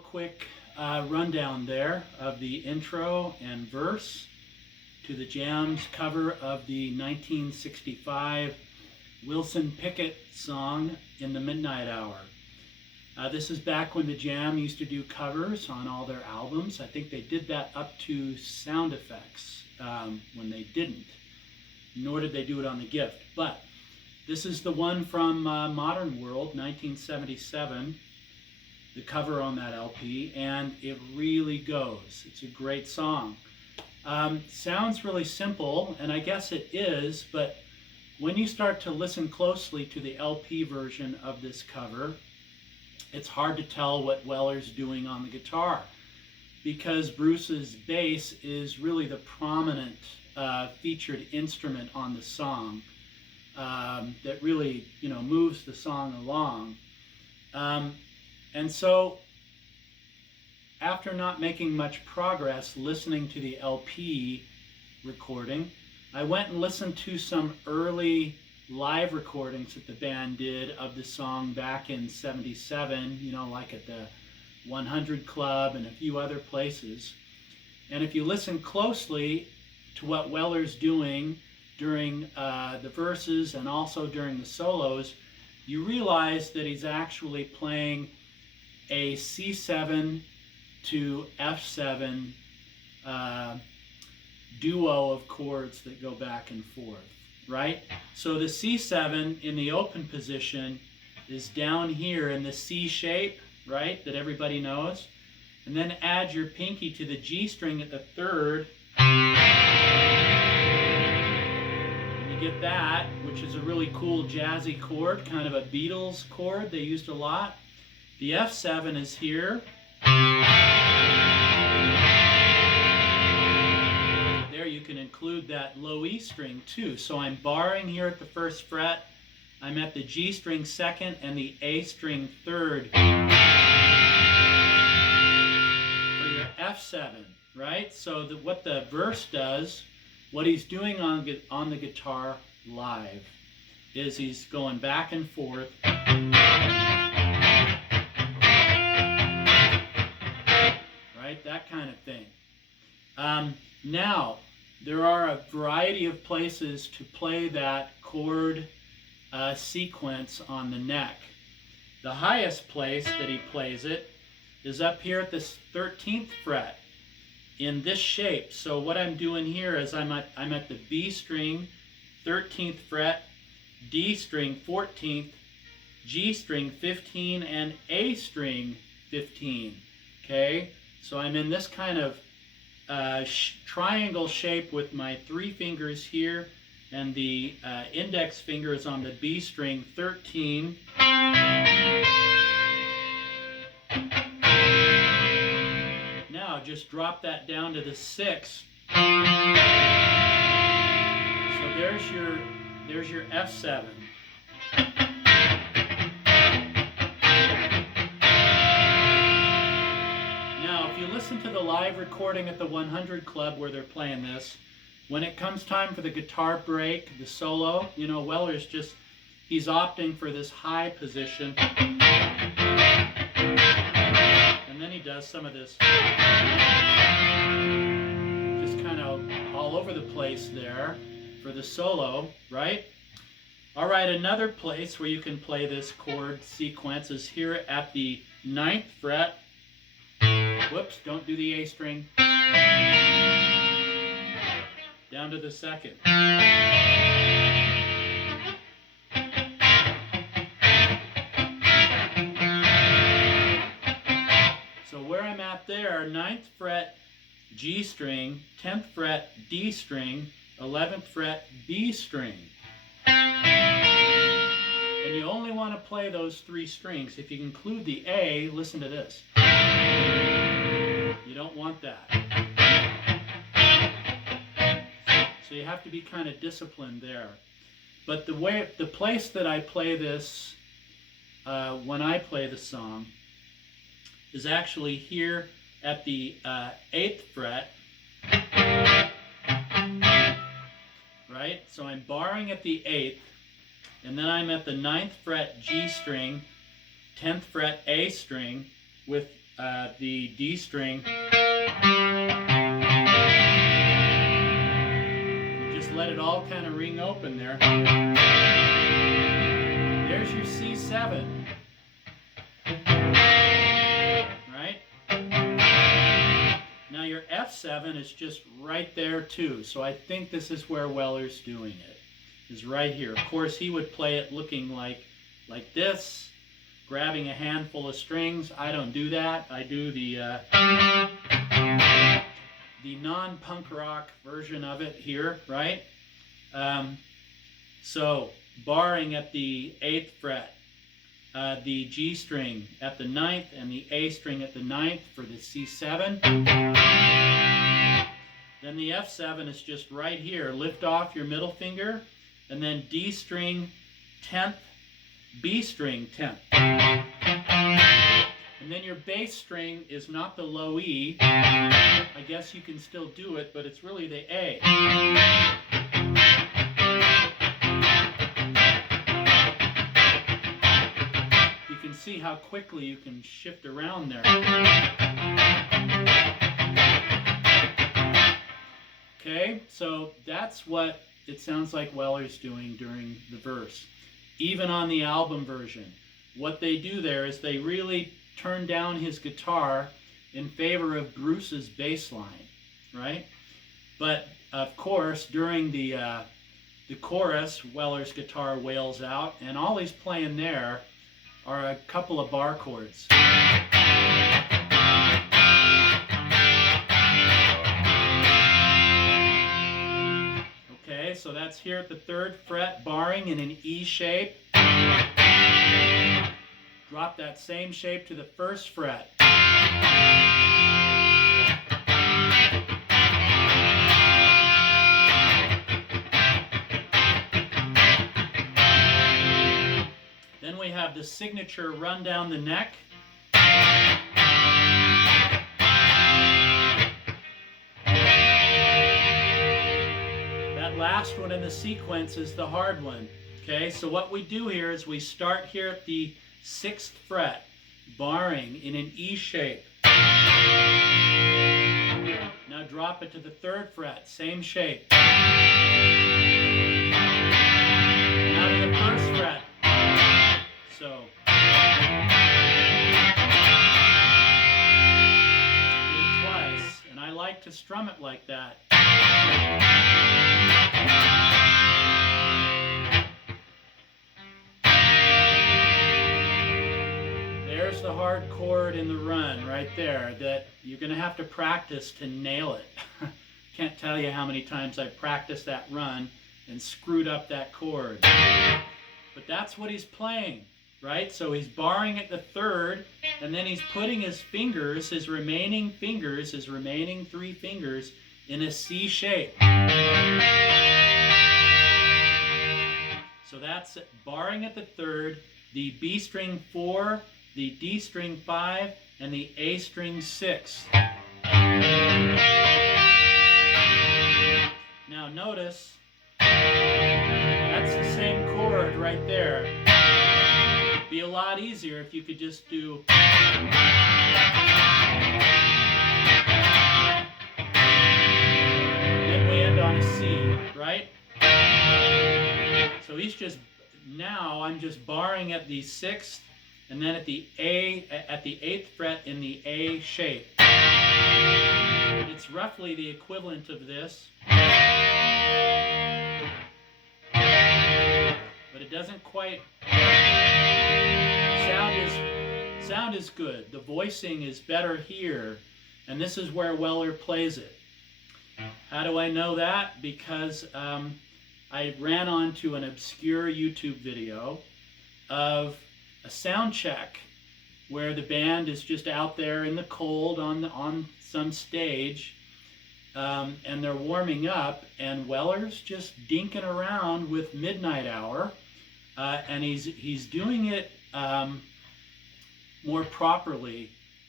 quick rundown there of the intro and verse to the Jam's cover of the 1965 Wilson Pickett song In the Midnight Hour. This is back when the Jam used to do covers on all their albums. I think they did that up to Sound Effects when they didn't, nor did they do it on The Gift. But this is the one from Modern World, 1977, the cover on that LP, and it really goes. It's a great song. Sounds really simple, and I guess it is, but when you start to listen closely to the LP version of this cover, it's hard to tell what Weller's doing on the guitar, because Bruce's bass is really the prominent featured instrument on the song that really, moves the song along. And so, after not making much progress listening to the LP recording, I went and listened to some early live recordings that the band did of the song back in '77, like at the 100 Club and a few other places. And if you listen closely to what Weller's doing during the verses and also during the solos, you realize that he's actually playing a C7 to F7 duo of chords that go back and forth, right? So the C7 in the open position is down here in the C shape, right, that everybody knows. And then add your pinky to the G string at the third. And you get that, which is a really cool jazzy chord, kind of a Beatles chord they used a lot. The F7 is here. There you can include that low E string too. So I'm barring here at the first fret. I'm at the G string second and the A string third for your F7, right? So what the verse does, what he's doing on the guitar live, is he's going back and forth. Right? That kind of thing. Now, there are a variety of places to play that chord sequence on the neck. The highest place that he plays it is up here at the 13th fret in this shape. So what I'm doing here is I'm at the B string, 13th fret, D string, 14th, G string, 15, and A string, 15. Okay? So I'm in this kind of triangle shape with my three fingers here, and the index finger is on the B string 13. Now just drop that down to the 6th. So there's your F7. Now, if you listen to the live recording at the 100 Club where they're playing this, when it comes time for the guitar break, the solo, Weller's he's opting for this high position. And then he does some of this just kind of all over the place there for the solo, right? All right, another place where you can play this chord sequence is here at the 9th fret. Whoops, don't do the A string. Down to the 2nd. So where I'm at there, 9th fret G string, 10th fret D string, 11th fret B string. And you only want to play those three strings. If you include the A, listen to this. You don't want that. So you have to be kind of disciplined there. But the place that I play this when I play the song is actually here at the 8th fret. Right? So I'm barring at the 8th, and then I'm at the 9th fret G string, 10th fret A string with the D string. You just let it all kind of ring open there. There's your C7. Right? Now your F7 is just right there too. So I think this is where Weller's doing it. Is right here. Of course, he would play it looking like this, grabbing a handful of strings. I don't do that. I do the non-punk rock version of it here, right? So, barring at the 8th fret, the G string at the 9th, and the A string at the 9th for the C7. Then the F7 is just right here. Lift off your middle finger, and then D string 10th, B string 10th. And then your bass string is not the low E. I guess you can still do it, but it's really the A. You can see how quickly you can shift around there. Okay, so that's what it sounds like Weller's doing during the verse. Even on the album version, what they do there is they really turn down his guitar in favor of Bruce's bass line, right? But of course, during the chorus, Weller's guitar wails out, and all he's playing there are a couple of bar chords. Okay, so that's here at the 3rd fret, barring in an E shape. Drop that same shape to the 1st fret. Then we have the signature run down the neck. That last one in the sequence is the hard one. Okay, so what we do here is we start here at the 6th fret, barring in an E shape. Now drop it to the 3rd fret, same shape. Now to the 1st fret. So do it twice, and I like to strum it like that. There's the hard chord in the run right there that you're going to have to practice to nail it. Can't tell you how many times I've practiced that run and screwed up that chord. But that's what he's playing, right? So he's barring at the 3rd, and then he's putting his fingers, his remaining 3 fingers, in a C shape. So that's barring at the 3rd, the B string 4, the D string 5, and the A string 6. Now notice, that's the same chord right there. It'd be a lot easier if you could just do. Then we end on a C, right? So he's just, now I'm just barring at the 6th, and then at the 8th fret in the A shape. It's roughly the equivalent of this. But it doesn't quite sound is good. The voicing is better here, and this is where Weller plays it. How do I know that? Because I ran onto an obscure YouTube video of a sound check where the band is just out there in the cold on some stage, and they're warming up, and Weller's just dinking around with Midnight Hour, and he's doing it more properly,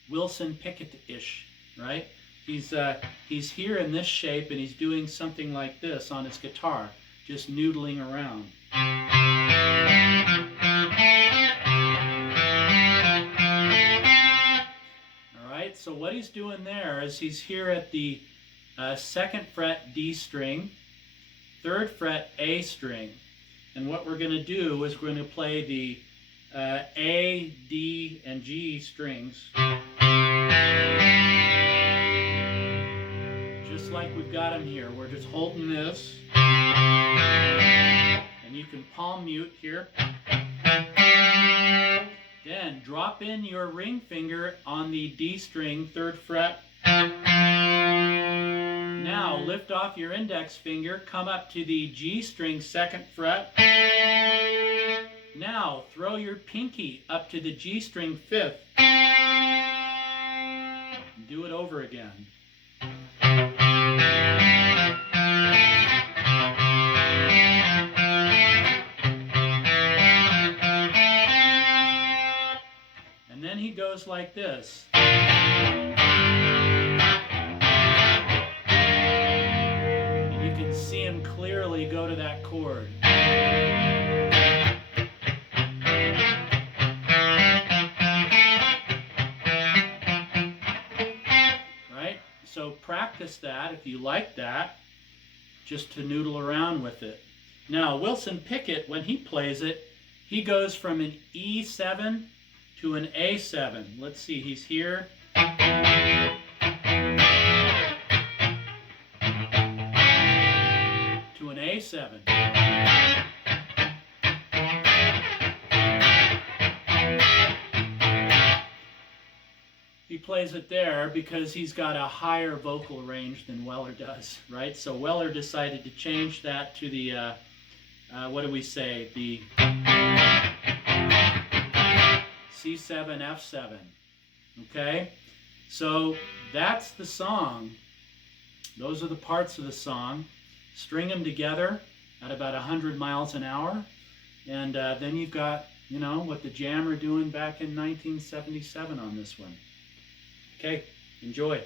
Wilson Pickett-ish, right? He's here in this shape, and he's doing something like this on his guitar, just noodling around. All what he's doing there is he's here at the 2nd fret D string, 3rd fret A string. And what we're going to do is we're going to play the A, D, and G strings. Just like we've got them here. We're just holding this. And you can palm mute here. Then drop in your ring finger on the D string, 3rd fret. Now lift off your index finger, come up to the G string, 2nd fret. Now throw your pinky up to the G string, 5th. Do it over again. And then he goes like this. And you can see him clearly go to that chord. Right? So practice that if you like that, just to noodle around with it. Now, Wilson Pickett, when he plays it, he goes from an E7 to an A7. Let's see, he's here. To an A7. He plays it there because he's got a higher vocal range than Weller does, right? So Weller decided to change that to the, what do we say, the C7, F7, okay? So that's the song. Those are the parts of the song. String them together at about 100 miles an hour, and then you've got, you know, what the Jam are doing back in 1977 on this one. Okay, enjoy.